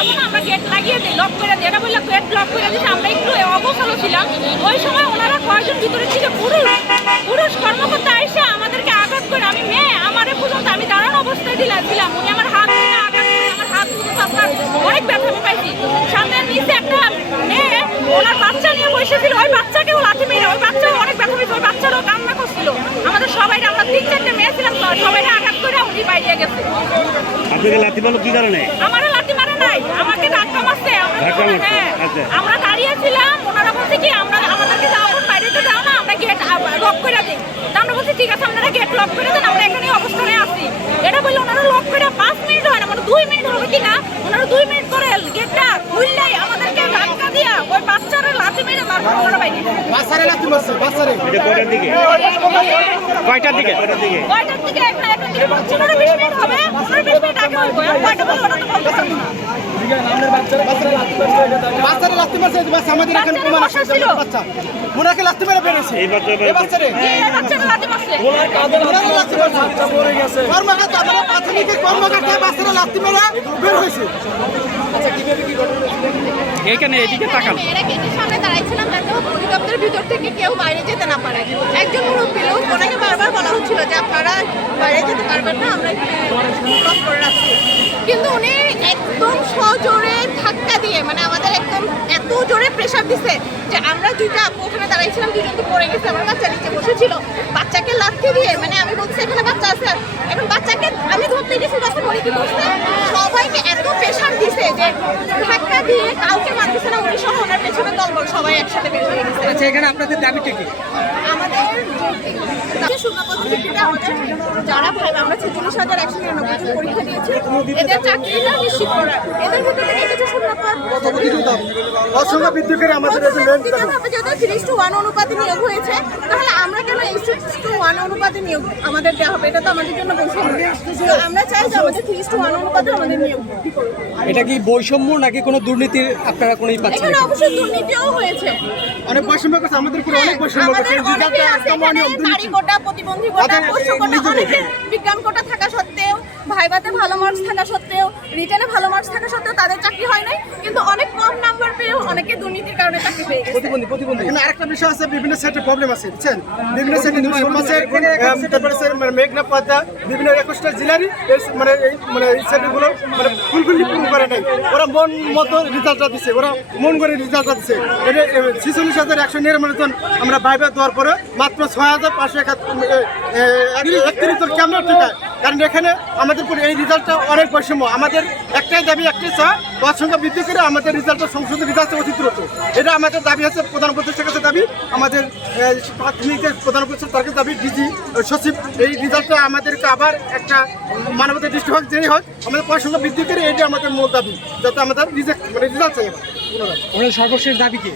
যাব না আমরা গেট লাগিয়ে দিই লক করে দিই। এটা বলল গেট লক করে দিয়েছে। আমরা একটু অবসরও ছিলাম। ওই সময় ওনারা কয়েকজন ভিতরের থেকে পুরুষ। পুরুষ কর্মকর্তা এসে আমাদেরকে আঘাত করে আমি মেয়ে আমারে পর্যন্ত আমি দাঁড়ানো অবস্থায় দিলাম। ছিলাম উনি আমার হাত আঘাত করে আমার হাত আপনার অনেক ব্যথা আমি পাইছি। সামনে নিচে একটা মেয়ে ওনার বাচ্চা নিয়ে বসেছিল। ওই বাচ্চাকেও মেরে ওই বাচ্চাও অনেক ব্যথা পেয়েছে ওই বাচ্চারও কান্না করছিল। আমাদের সবাই আমরা তিন চারটে মেয়ে ছিলাম সবাই আঘাত করে উনি বাইরে গেছে। আপনাকে লাথি মারলো কি কারণে? আমারও লাথি মারে নাই আমাকে ধাক্কা মারছে আমরা ধাক্কা সবাই- মারছে, হ্যাঁ। আচ্ছা। আমরা দাঁড়িয়েছিলাম ওনারা বলছে কি আমরা আমাদেরকে যাও বাইরে আমরা গেট লক করে দিই তা আমরা বলছি ঠিক আছে আপনারা গেট লক করে দেন আমরা এখানে অবস্থানে আছি। এটা বললে ওনারা লক করে পাঁচ মিনিট হয় না মানে দুই মিনিট হবে কি না? ওনারা দুই মিনিট করে গেটটা খুললেই আমাদেরকে ধাক্কা দিয়া ওই বাচ্চারা লাথি মেরে তারপর ওনারা বাইরে লাগতে পারছে বাসারে এটা কয়টার দিকে কয়টার দিকে? কয়টার দিকে? কয়টার দিকে? এখন এখন দিকে পনেরো বিশ মিনিট হবে পনেরো বিশ মিনিট আগে হইব কয়টা বলব ওটা তো বলতে পারব না। বাসারে বাস আমাদের এখানে বাচ্চারা প্রমাণ আছে বাচ্চা। ওনাকে লাগতে মেরে বেরোছে এই বাচ্চা এই বাচ্চাটা লাথি মারছে বাচ্চা গেছে কর্মকর্তা আমরা প্রাথমিক কর্মকর্তা বাসারে লাগতে মেরে বের হয়েছে। এইখানে এদিকে তাকান। এরা গেটের সামনে দাঁড়াইছিলাম অধিদপ্তরের ভিতর থেকে কেউ বাইরে যেতে না পারে একজন মুরব্বী লোক ওনাকে বারবার বলা হচ্ছিল যে আপনারা বাইরে যেতে পারবেন না, আমরা এখানে করে রাখছি। কিন্তু উনি একদম সজোরে ধাক্কা দিয়ে মানে আমাদের একদম এত জোরে প্রেশার দিছে যে আমরা দুইটা আপু ওখানে দাঁড়াইছিলাম দুজন তো পড়ে গেছে, আমার বাচ্চা নিচে বসেছিল। বাচ্চাকে লাথি দিয়ে মানে আমি বলছি, এখানে বাচ্চা আছে। এখন বাচ্চাকে আমি ধরতে গেছি তখন উনি কি করছে? সবাইকে এত প্রেশার দিছে যে ধাক্কা দিয়ে কাউকে মারতেছে না, উনি সহ ওনার পেছনে দলবল সবাই একসাথে বের হয়ে গেছে। আচ্ছা এখানে আপনাদের দাবিটা কি আমাদের যে শূন্য পদ্ধতিতে আমাদের যারা ভাই আমরা ছেচল্লিশ হাজার একশো নিরানব্বই জন পরীক্ষা দিয়েছি এদের চাকরিটা নিশ্চিত করা এদের মধ্যে থেকে কিছু শূন্য বৃদ্ধি করে আমাদের এই টু ওয়ান অনুপাতে নিয়োগ হয়েছে। তাহলে আমরা কেন সিক্স টু ওয়ান অনুপাতে নিয়োগ আমাদের দেওয়া হবে এটা তো আমাদের জন্য বৈষম্য আমরা চাই যে আমাদের থ্রি টু ওয়ান অনুপাতে আমাদের নিয়োগ এটা কি বৈষম্য নাকি কোনো দুর্নীতির আপনারা কোনোই পাচ্ছেন এখানে অবশ্যই দুর্নীতিও হয়েছে অনেক বৈষম্য আমাদের উপরে অনেক বৈষম্য করছে প্রতিবন্ধী কোটা পশু কোটা। অনেকের বিজ্ঞান কোটা থাকা সত্ত্বেও ভাইভাতে ভালো মার্কস থাকা সত্ত্বেও রিটেনে ভালো মার্কস থাকা সত্ত্বেও তাদের চাকরি হয় নাই কিন্তু অনেক কম নাম্বার পেয়েও অনেকে দুর্নীতির কারণে চাকরি পেয়ে গেছে। প্রতিবন্ধী প্রতিবন্ধী। এখানে আরেকটা বিষয় আছে বিভিন্ন সেটের প্রবলেম আছে বুঝছেন? বিভিন্ন সেটের সমাজের তারপরে মানে মেঘনা পদ্মা বিভিন্ন একুশটা জেলারই এই মানে এই মানে এই সেটগুলো মানে ফুলফুলি পূরণ করে নাই। ওরা মন মতো রেজাল্টটা দিচ্ছে ওরা মন করে রেজাল্টটা দিচ্ছে এটা ছিচল্লিশ হাজার একশো নিরানব্বই জন আমরা বাইবে দেওয়ার পরে মাত্র ছয় হাজার পাঁচশো একত্রিশ জন কেমন টিকায় কারণ এখানে আমাদের এই রেজাল্টটা অনেক বৈষম্য। আমাদের একটাই দাবি, একটাই চা দশ সংখ্যা বৃদ্ধি করে আমাদের রেজাল্টটা সংসদের রেজাল্টে অতীত হতো এটা আমাদের দাবি আছে, প্রধান উপদেষ্টার কাছে দাবি। আমাদের প্রাথমিক প্রধান উপদেষ্টা, তার কাছে দাবি, ডিজি সচিব। এই রেজাল্টটা আমাদেরকে আবার একটা মানবতার দৃষ্টি হোক, যেই হোক, আমাদের পড়াশোনা বৃদ্ধি করে এটা আমাদের মূল দাবি, যাতে আমাদের রিজেক্ট মানে রেজাল্ট চাই। সর্বশেষ দাবি কি?